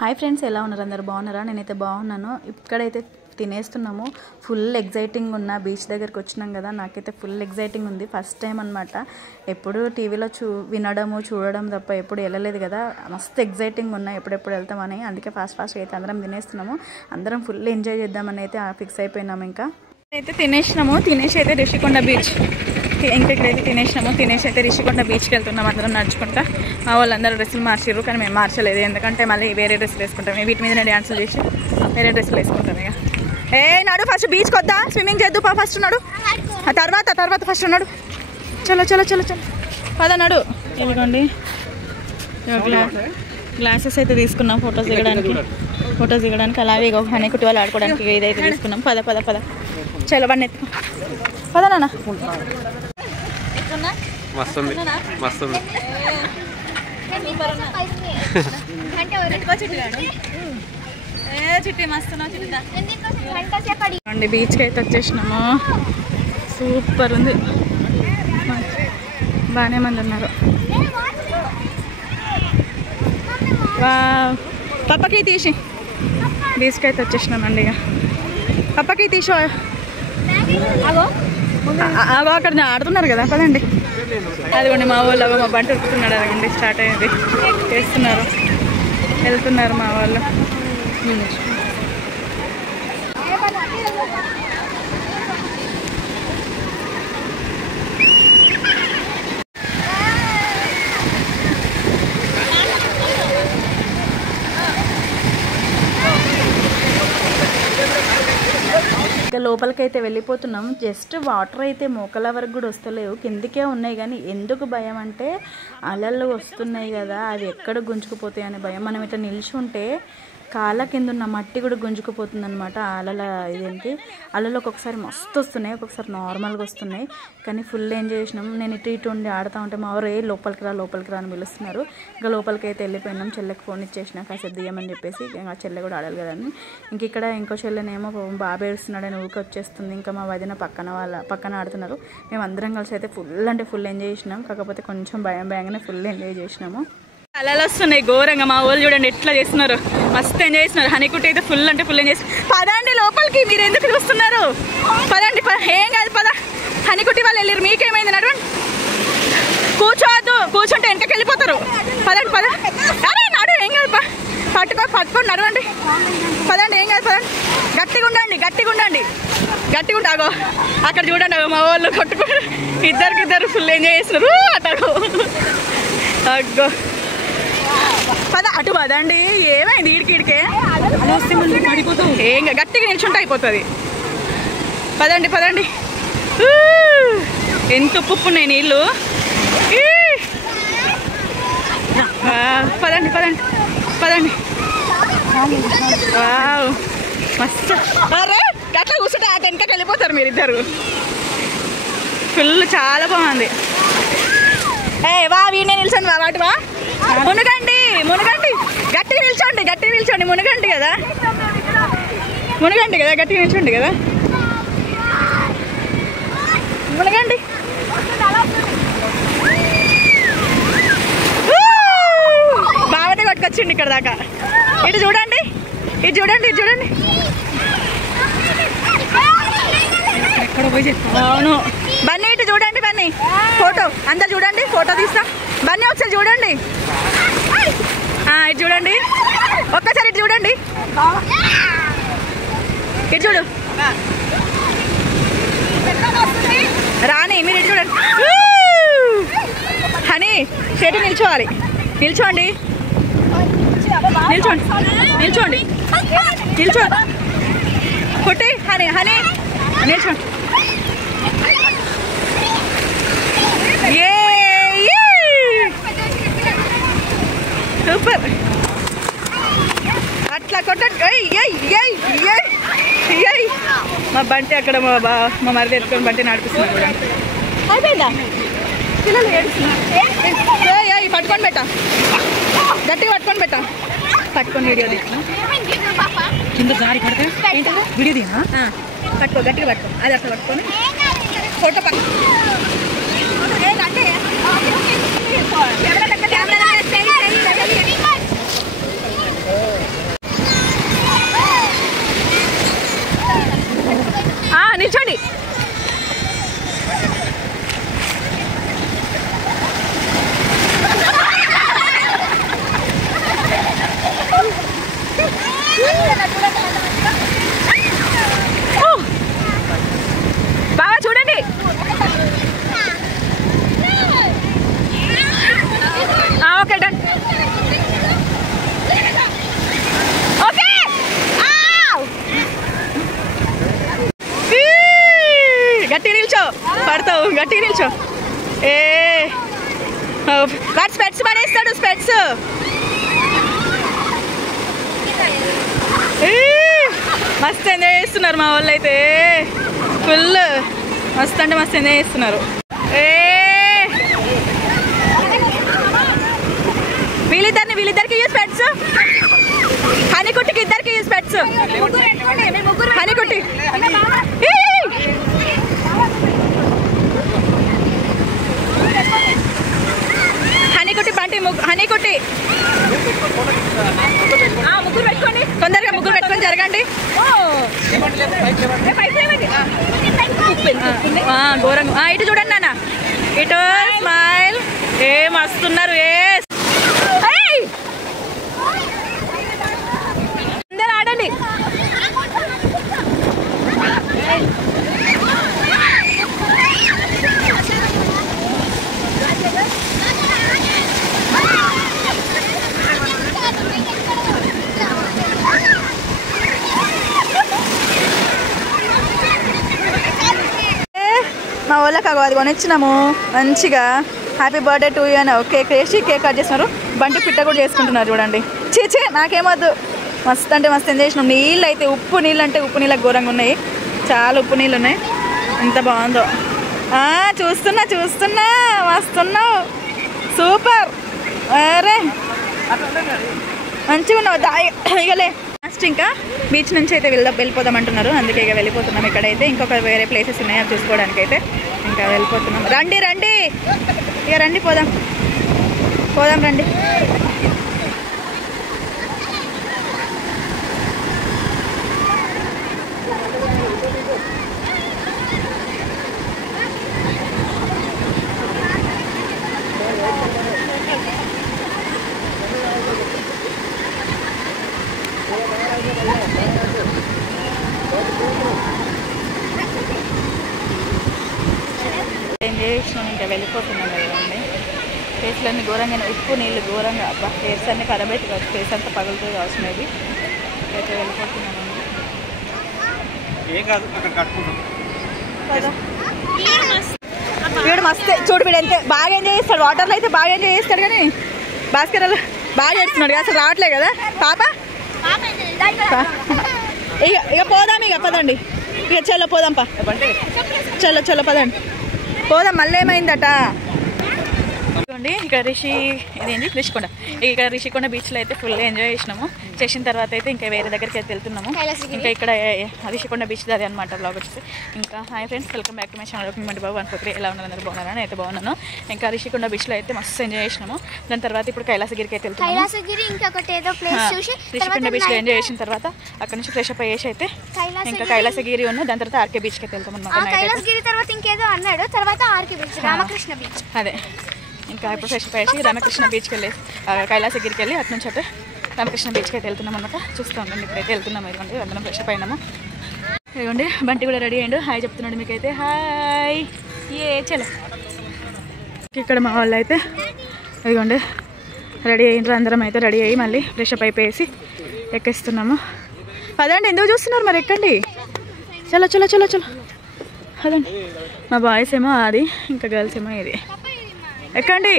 Hi friends, ఎలా ఉన్నారు? అందరు బాగున్నారా? నేనైతే బాగున్నాను. ఇక్కడైతే తినేస్తున్నాము. ఫుల్ ఎగ్జైటింగ్ ఉన్న బీచ్ దగ్గరికి వచ్చినాం కదా, నాకైతే ఫుల్ ఎగ్జైటింగ్ ఉంది. ఫస్ట్ టైం అనమాట. ఎప్పుడు టీవీలో చూడడం తప్ప ఎప్పుడు వెళ్ళలేదు కదా. మస్తు ఎగ్జైటింగ్ ఉన్నాయి, ఎప్పుడెప్పుడు వెళ్తామని. అందుకే ఫాస్ట్ అయితే అందరం తినేస్తున్నాము. అందరం ఫుల్ ఎంజాయ్ చేద్దామని అయితే ఫిక్స్ అయిపోయినాము. ఇంకా అయితే తినేసినాము. తినేసి అయితే రిషికొండ బీచ్ ఇక్కడైతే తినేసి అయితే రిషికొండ బీచ్కి వెళ్తున్నాం అందరం నడుచుకుంటా. మా వాళ్ళందరూ డ్రెస్సులు మార్చిర్రు, కానీ మేము మార్చలేదు. ఎందుకంటే మళ్ళీ వేరే డ్రెస్సులు వేసుకుంటాం. వీటి మీదనే డ్యాన్సులు చేసి వేరే డ్రెస్సులు వేసుకుంటాం. ఇక నాడు ఫస్ట్ బీచ్కి వద్దా, స్విమ్మింగ్ చేద్దు పా. ఫస్ట్ నాడు, తర్వాత ఫస్ట్ నాడు. చలో పద నాడు. వెళ్ళకండి. గ్లాసెస్ అయితే తీసుకున్నాం ఫొటోస్ దిగడానికి. అలాగే ఇక హనీకుట్టి వాళ్ళు ఆడుకోవడానికి ఇదైతే తీసుకున్నాం. పద చలో బండి ఎత్తు. పద నాన్న. చిట్టి మస్తు బీచ్కి అయితే వచ్చేసినాము. సూపర్ ఉంది, బాగానే మంది ఉన్నారు. పప్పకి తీసి బీచ్కి అయితే వచ్చేసినామండి. ఇక పప్పకి తీసి అక్కడ ఆడుతున్నారు కదా, పదండి. అదిగోండి మా వాళ్ళు మా బంట ఉరుకుతున్నాడు. అదిగోండి స్టార్ట్ అయ్యింది, చేస్తున్నారు, వెళ్తున్నారు మా వాళ్ళు. ఇక లోపలికైతే వెళ్ళిపోతున్నాం. జస్ట్ వాటర్ అయితే మోకాల వరకు కూడా వస్తలేవు, కిందికే ఉన్నాయి. కానీ ఎందుకు భయం అంటే అలలు వస్తున్నాయి కదా, అవి ఎక్కడ గుంజుకుపోతాయి అనే భయం. మనం ఇట్లా నిల్చుంటే కాళ్ళ కింద ఉన్న మట్టి కూడా గుంజుకుపోతుంది అనమాట. అలలు ఒక్కొక్కసారి మస్తు వస్తున్నాయి, ఒక్కొక్కసారి నార్మల్గా వస్తున్నాయి. కానీ ఫుల్ ఎంజాయ్ చేసినాం. నేను ఇటు ఉండి ఆడుతూ ఉంటే మా ఊరే లోపలికి రా అని పిలుస్తున్నారు. ఇంకా లోపలికి అయితే వెళ్ళిపోయినాం. చెల్లెకి ఫోన్ ఇచ్చేసిన కాసేపు దియ్యమని చెప్పేసి. ఇంకా చెల్లె కూడా ఆడాలి కదా అని. ఇక్కడ ఇంకో చెల్లెనేమో బాబు ఏడుస్తున్నాడని ఊరికి వచ్చేస్తుంది. ఇంకా మా వదిన పక్కన ఆడుతున్నారు. మేము అందరం కలిసి అయితే ఫుల్ ఎంజాయ్ చేసినాం. కాకపోతే కొంచెం భయంగానే ఫుల్ ఎంజాయ్ చేసినాము. అలలు వస్తున్నాయి ఘోరంగా. మా వాళ్ళు చూడండి ఎట్లా చేస్తున్నారు, మస్తు ఎంజాయ్ చేస్తున్నారు. హనీకుట్టి అయితే ఫుల్ ఎంజాయ్ చేస్తున్నారు. పదండి లోపలికి, మీరు ఎందుకు చూస్తున్నారు? పదండి, ఏం కాదు పద. హనీకుట్టి వాళ్ళు వెళ్ళారు, మీకేమైంది? నడవండి. కూర్చోవద్దు, కూర్చుంటే వెనకకి వెళ్ళిపోతారు. పదండి అరే నడు, ఏం కాదు పట్టుకొని నడవండి. పదండి, ఏం కాదు పదండి. గట్టిగా ఉండండి. ఆగో అక్కడ చూడండి, మా వాళ్ళు కొట్టుకుంటారు. ఇద్దరు ఫుల్ ఎంజాయ్ చేస్తున్నారు. అగ్గో పద, అటు పదండి. ఏమైంది? ఈడికే ఏం గట్టిగా నిల్చుంటే అయిపోతుంది. పదండి. ఎంత ఉప్పు ఉన్నాయి నీళ్ళు. పదండి. మస్తు. అరే గట్లా కూర్చుంటే ఆ వెనకకి వెళ్ళిపోతారు మీరిద్దరు. ఫుల్ చాలా బాగుంది. వీడినే నిల్చండి వాటివా. మునగండి. గట్టిగా నిల్చోండి. మునగండి కదా, గట్టిగా నిల్చోండి కదా. మునగండి. బావటే కొట్టుకొచ్చిండి ఇక్కడ దాకా. ఇటు చూడండి. అవును బన్నీ, ఇటు చూడండి. బన్నీ ఫోటో అందరు చూడండి, ఫోటో తీస్తా. బన్నీ ఒకసారి చూడండి. ఇటు చూడండి, ఒక్కసారి ఇటు చూడండి. ఇటు చూడు రాణి, మీరు ఇటు చూడండి. హనీ చెట్టు నిల్చోండి. కుట్టి హనీ నిల్చోండి. సూపర్. అట్లా కొట్టండి. మా బంటి అక్కడ మా మరిది ఎత్తుకొని బంటి నడిపిస్తున్నాడు కూడా. అయిపోయిందా? పిల్లలు పట్టుకొని పెట్టా, గట్టిగా పట్టుకొని వీడియో తీసిన కింద జారి పడితే వీడియో తీనా. గట్టిగా పట్టుకో, అది అట్లా పట్టుకొని ఫోటో ఎవరైనా గట్టిగా నిల్చో. ఏ వాడు స్పెట్స్ పడేస్తాడు, స్పెట్స్. మస్తు ఎంజాయ్ చేస్తున్నారు మా వాళ్ళు అయితే, ఫుల్ మస్తు అంటే మస్తు ఎంజాయ్ చేస్తున్నారు. వీళ్ళిద్దరికి యూస్ పెట్స్, హనీకుట్టికి ఇద్దరికి యూస్ పెట్స్. హనీకుట్టి హనీకుట్టి బంటి హనీకుట్టి ముగ్గురు పెట్టుకోండి, తొందరగా ముగ్గురు పెట్టుకొని జరగండి. ఘోరంగా ఇటు చూడండి నాన్న, ఇటు స్మైల్. ఏం వస్తున్నారు, అందరూ ఆడండి. మా వాళ్ళకి అది కొనిచ్చినాము మంచిగా. హ్యాపీ బర్త్డే టు యూ అని కేక్ వేసి కేక్ కట్ చేస్తున్నారు. బంటి పిట్ట కూడా చేసుకుంటున్నారు చూడండి. చే నాకేమొద్దు. మస్తు అంటే మస్తు ఎంజాయ్ చేసినాం. నీళ్ళు అయితే ఉప్పు నీళ్ళు అంటే ఉప్పు నీళ్ళకి ఘోరంగా ఉన్నాయి, చాలా ఉప్పు నీళ్ళు ఉన్నాయి. ఎంత బాగుందో. చూస్తున్నా మస్తున్నావు, సూపర్. అరే మంచిగా ఉన్నావు. ఇకలే లాస్ట్ ఇంకా బీచ్ నుంచి అయితే వెళ్ళిపోదాం అంటున్నారు, అందుకే ఇక వెళ్ళిపోతున్నాం. ఇక్కడైతే ఇంకొక వేరే ప్లేసెస్ ఉన్నాయి, అవి చూసుకోవడానికి అయితే ఇంకా వెళ్ళిపోతున్నాం. రండి ఇక రండి, పోదాం రండి. ఏం చేసినాం, ఇంకా వెళ్ళిపోతున్నాం కదండి. ఫేస్లన్నీ ఘోరంగా ఉప్పు నీళ్ళు ఘోరంగా, అబ్బా ఫేస్ అన్నీ కరబెట్టి కావచ్చు, ఫేస్ అంతా పగులుతుంది కావచ్చు. మేబీ అయితే వెళ్ళిపోతున్నామండి. వీడు మస్తు చూడు, వీడు ఎంత బాగా ఎంజాయ్ చేస్తాడు. వాటర్లో అయితే బాగా ఎంజాయ్ చేస్తాడు, కానీ భాస్కర్ బాగా చేస్తున్నాడు. అసలు రావట్లే కదా పాప. ఇక పోదాం, ఇక పదండి. ఇక చలో పోదాంపా, చలో పదండి పోదాం. మళ్ళీ ఏమైందట చూడండి. ఇక రిషికొండ, ఇక్కడ రిషికొండ బీచ్లో అయితే ఫుల్ ఎంజాయ్ చేసిన తర్వాత అయితే ఇంకా వేరే దగ్గరికి అయితే వెళ్తున్నాము. ఇంకా ఇక్కడ రిషికొండ బీచ్ దారి అనమాట బ్లాగ్ వచ్చేసి. ఇంకా hi friends, welcome back to my channel. Manti Babu 143. ఎలా ఉన్నారు అందరూ? బాగున్నారా? అయితే బాగున్నాను. ఇంకా రిషికొండ బీచ్లో అయితే మస్తు ఎంజాయ్ చేసినాము. దాని తర్వాత ఇప్పుడు కైలాసగిరికి అయితే వెళ్తున్నాము. రిషికొండ బీచ్లో ఎంజాయ్ చేసిన తర్వాత అక్కడ నుంచి ఫ్రెష్ అప్ అయ్యేసి అయితే ఇంకా కైలాసగిరి ఉన్న దాని తర్వాత ఆర్కే బీచ్కి అయితే వెళ్తాం అనమాట. అదే ఇంకా ఇప్పుడు ఫ్రెష్ అప్ అయ్యేసి రామకృష్ణ బీచ్కి వెళ్ళి కైలాసగిరికి వెళ్ళి అటు నుంచి అంటే రామకృష్ణ బీచ్కి అయితే వెళ్తున్నాం అనమాట. చూస్తూ ఉండండి, ఇప్పుడైతే వెళ్తున్నాం. ఇదిగోండి అందరం ఫ్రెష్ అప్ అయినాము. ఇదిగోండి బంటి కూడా రెడీ అయ్యిండు, హాయ్ చెప్తున్నాడు మీకైతే. హాయ్ చలో. ఇక్కడ మా వాళ్ళు అయితే ఇదిగోండి రెడీ అయ్యిండ్రు. అందరం అయితే రెడీ అయ్యి మళ్ళీ ఫ్రెష్ అప్ అయిపోయేసి ఎక్కిస్తున్నాము. పదండి, ఎందుకు చూస్తున్నారు మరి, ఎక్కండి. చలో అదండి. మా బాయ్స్ ఏమో అది, ఇంకా గర్ల్స్ ఏమో ఇది. ఎక్కండి.